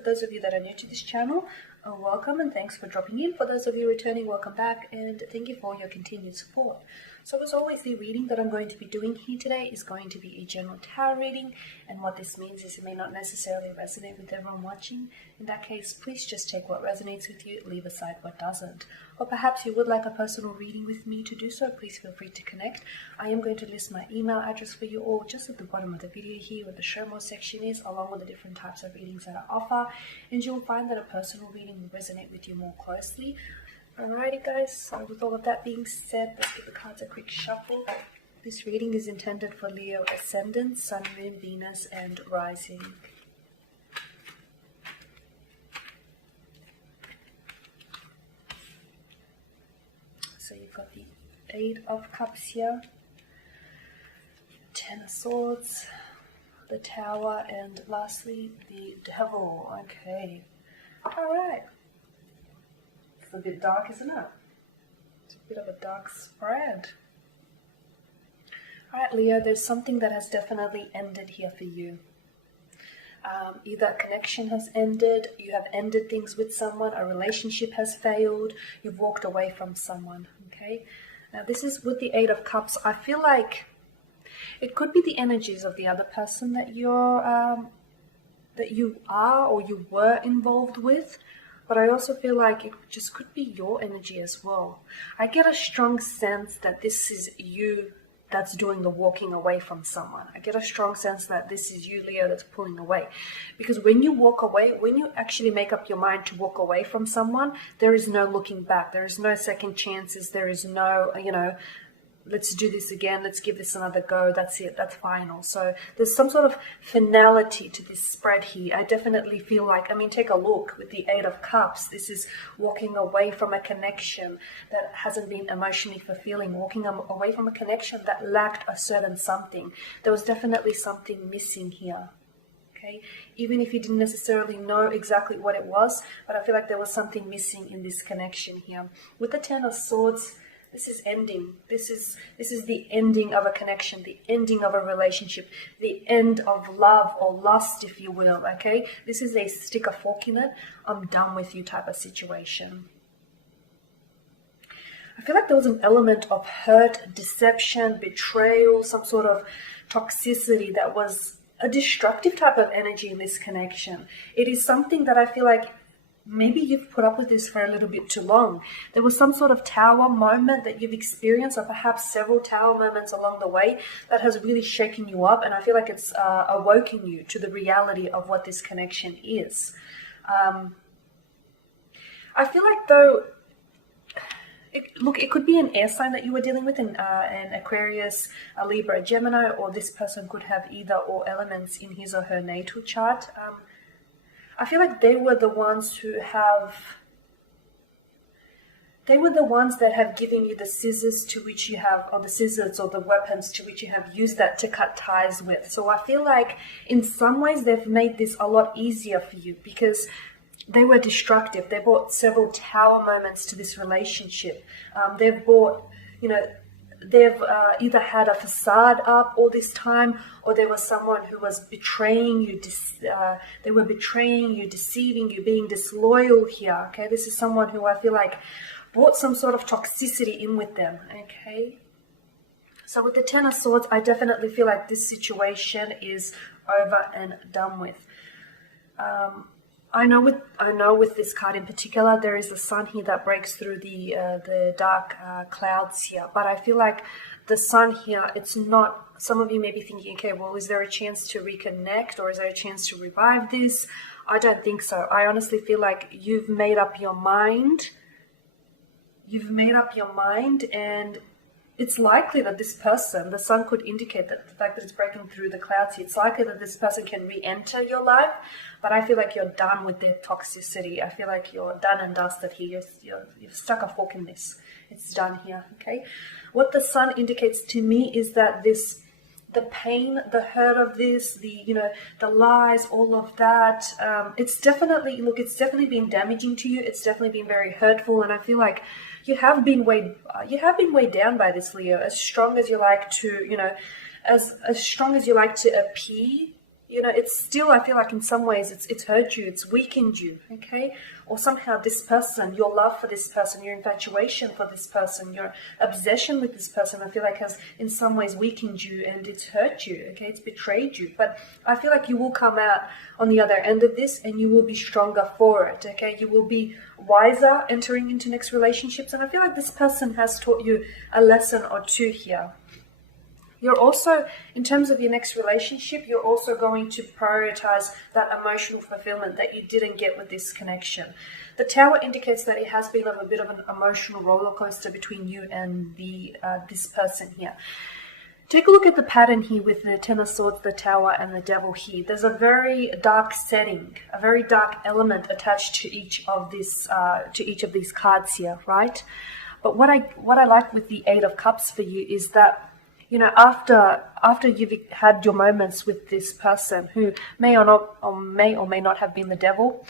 For those of you that are new to this channel, welcome and thanks for dropping in. For those of you returning, welcome back and thank you for your continued support. So as always, the reading that I'm going to be doing here today is going to be a general tarot reading, and what this means is it may not necessarily resonate with everyone watching. In that case, please just take what resonates with you, leave aside what doesn't. Or perhaps you would like a personal reading with me. To do so, please feel free to connect. I am going to list my email address for you all just at the bottom of the video here where the show more section is, along with the different types of readings that I offer, and you'll find that a personal reading will resonate with you more closely. Alrighty guys, so with all of that being said, let's give the cards a quick shuffle. This reading is intended for Leo Ascendant, Sun, Moon, Venus and Rising. So you've got the 8 of Cups here, 10 of Swords, the Tower, and lastly the Devil. Okay, alright. It's a bit dark, isn't it? It's a bit of a dark spread. Alright Leo, there's something that has definitely ended here for you. Either a connection has ended, you have ended things with someone, a relationship has failed, you've walked away from someone, okay? Now this is with the 8 of Cups. I feel like it could be the energies of the other person that you are or you were involved with, but I also feel like it just could be your energy as well. I get a strong sense that this is you that's doing the walking away from someone. I get a strong sense that this is you, Leo, that's pulling away. Because when you walk away, when you actually make up your mind to walk away from someone, there is no looking back. There is no second chances. There is no, let's do this again, let's give this another go, that's it, that's final. So there's some sort of finality to this spread here. I definitely feel like, take a look with the 8 of Cups. This is walking away from a connection that hasn't been emotionally fulfilling, walking away from a connection that lacked a certain something. There was definitely something missing here. Okay, even if you didn't necessarily know exactly what it was, but I feel like there was something missing in this connection here. With the 10 of Swords, this is ending. This is the ending of a connection, the ending of a relationship, the end of love or lust, if you will, okay? This is a stick a fork in it, I'm done with you type of situation. I feel like there was an element of hurt, deception, betrayal, some sort of toxicity that was a destructive type of energy in this connection. It is something that I feel like maybe you've put up with this for a little bit too long. There was some sort of tower moment that you've experienced, or perhaps several tower moments along the way that has really shaken you up, and I feel like it's awoken you to the reality of what this connection is. I feel like though, it could be an air sign that you were dealing with, an Aquarius, a Libra, a Gemini, or this person could have either or elements in his or her natal chart. I feel like they were the ones that have given you the scissors to which you have, or the scissors or the weapons to which you have used that to cut ties with. So I feel like in some ways they've made this a lot easier for you because they were destructive. They brought several tower moments to this relationship. They've brought, they've either had a facade up all this time, or there was someone who was betraying you. They were betraying you, deceiving you, being disloyal here. Okay, this is someone who I feel like brought some sort of toxicity in with them. Okay, so with the 10 of Swords, I definitely feel like this situation is over and done with. I know with this card in particular, there is a sun here that breaks through the dark clouds here. But I feel like the sun here, it's not, some of you may be thinking, okay, well, is there a chance to reconnect, or is there a chance to revive this? I don't think so. I honestly feel like you've made up your mind. You've made up your mind, and it's likely that this person, the sun could indicate that the fact that it's breaking through the clouds here, it's likely that this person can re-enter your life, but I feel like you're done with their toxicity. I feel like you're done and dusted here. You've stuck a fork in this. It's done here, okay? What the sun indicates to me is that the pain, the hurt of this, the lies, all of that, it's definitely been damaging to you. It's definitely been very hurtful, and I feel like you have been weighed down by this, Leo. As strong as you like to, as strong as you like to appear you know, it's still, I feel like in some ways it's hurt you, it's weakened you, okay? Or somehow this person, your love for this person, your infatuation for this person, your obsession with this person, I feel like has in some ways weakened you and it's hurt you, okay? It's betrayed you. But I feel like you will come out on the other end of this and you will be stronger for it, okay? You will be wiser entering into next relationships. And I feel like this person has taught you a lesson or two here. You're also, in terms of your next relationship, you're also going to prioritize that emotional fulfillment that you didn't get with this connection. The Tower indicates that it has been a bit of an emotional roller coaster between you and this person here. Take a look at the pattern here with the Ten of Swords, the Tower, and the Devil here. There's a very dark setting, a very dark element attached to each of these cards here, right? But what I like with the Eight of Cups for you is that, you know, after you've had your moments with this person who may or may not have been the devil,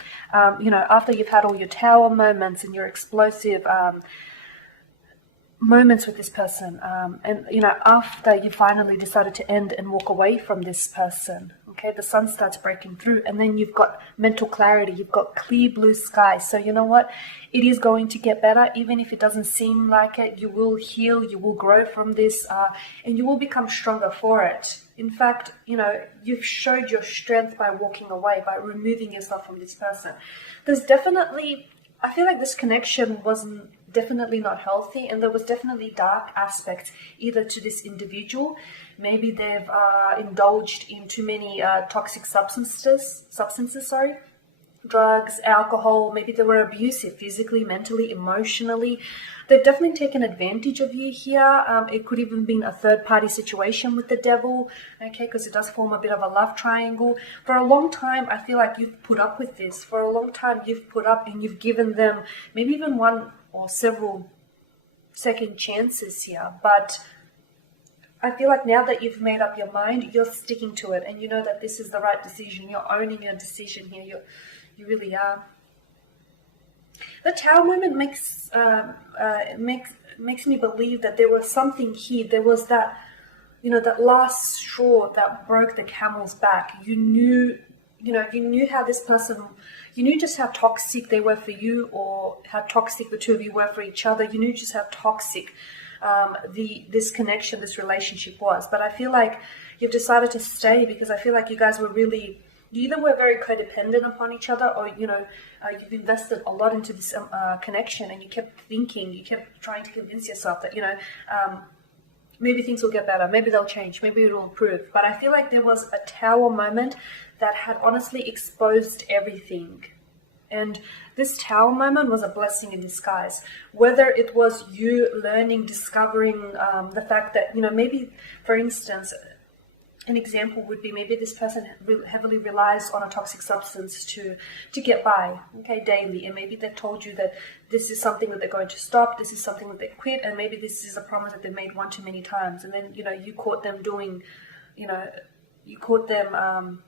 you know, after you've had all your Tower moments and your explosive moments with this person, and you know, after you finally decided to end and walk away from this person, okay, the sun starts breaking through, and then you've got mental clarity, you've got clear blue sky. So you know what, it is going to get better. Even if it doesn't seem like it, you will heal, you will grow from this, and you will become stronger for it. In fact, you know, you've showed your strength by walking away, by removing yourself from this person. There's definitely, I feel like this connection wasn't definitely not healthy, and there was definitely dark aspects either to this individual. Maybe they've indulged in too many toxic substances, drugs, alcohol. Maybe they were abusive physically, mentally, emotionally. They've definitely taken advantage of you here. It could even been a third-party situation with the devil, okay, because it does form a bit of a love triangle. For a long time, I feel like you've put up with this. For a long time, you've put up and you've given them maybe even one or several second chances here. But I feel like now that you've made up your mind, you're sticking to it, and you know that this is the right decision. You're owning your decision here. You really are. The Tower moment makes me believe that there was something here. There was that, you know, that last straw that broke the camel's back. You knew how this person, you knew just how toxic they were for you, or how toxic the two of you were for each other. You knew just how toxic this connection, this relationship was. But I feel like you've decided to stay because I feel like you guys were really, you either were very codependent upon each other, or you know, you've invested a lot into this connection, and you kept thinking, you kept trying to convince yourself that, you know, maybe things will get better, maybe they'll change, maybe it will improve. But I feel like there was a Tower moment that had honestly exposed everything. And this Tower moment was a blessing in disguise. Whether it was you learning, discovering the fact that, you know, maybe, for instance, an example would be maybe this person heavily relies on a toxic substance to get by, okay, daily. And maybe they've told you that this is something that they're going to stop, this is something that they quit, and maybe this is a promise that they made one too many times. And then, you know, you caught them doing, you know, you caught them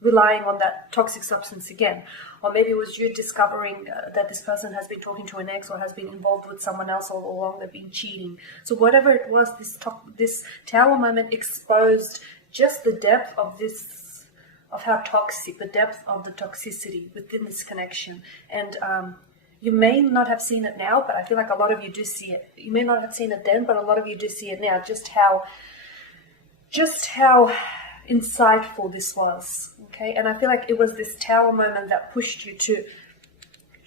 relying on that toxic substance again. Or maybe it was you discovering that this person has been talking to an ex or has been involved with someone else all along, they've been cheating. So whatever it was, this Tower moment exposed just the depth of this, of how toxic, the depth of the toxicity within this connection. And you may not have seen it now, but I feel like a lot of you do see it. You may not have seen it then, but a lot of you do see it now, just how insightful this was, okay? And I feel like it was this Tower moment that pushed you to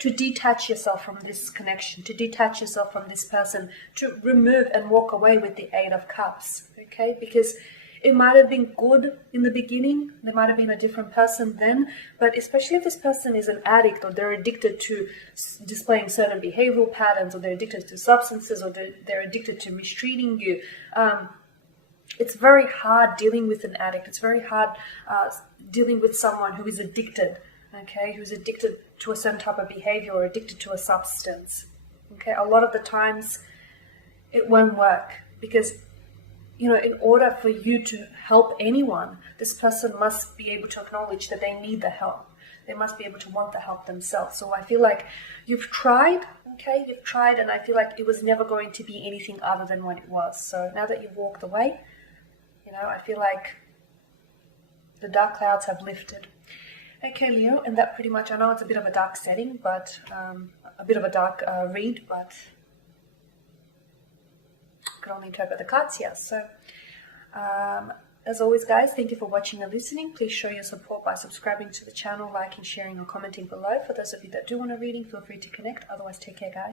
detach yourself from this connection, to detach yourself from this person, to remove and walk away with the Eight of Cups, okay? Because it might have been good in the beginning, there might have been a different person then, but especially if this person is an addict, or they're addicted to displaying certain behavioral patterns, or they're addicted to substances, or they're addicted to mistreating you, it's very hard dealing with an addict. It's very hard dealing with someone who is addicted, okay, who's addicted to a certain type of behavior or addicted to a substance, okay? A lot of the times it won't work because, you know, in order for you to help anyone, this person must be able to acknowledge that they need the help. They must be able to want the help themselves. So I feel like you've tried, okay? You've tried, and I feel like it was never going to be anything other than what it was. So now that you've walked away, you know, I feel like the dark clouds have lifted. Okay, Leo, and that pretty much, I know it's a bit of a dark setting, but a bit of a dark read, but I can only interpret the cards here. So, as always, guys, thank you for watching and listening. Please show your support by subscribing to the channel, liking, sharing, or commenting below. For those of you that do want a reading, feel free to connect. Otherwise, take care, guys.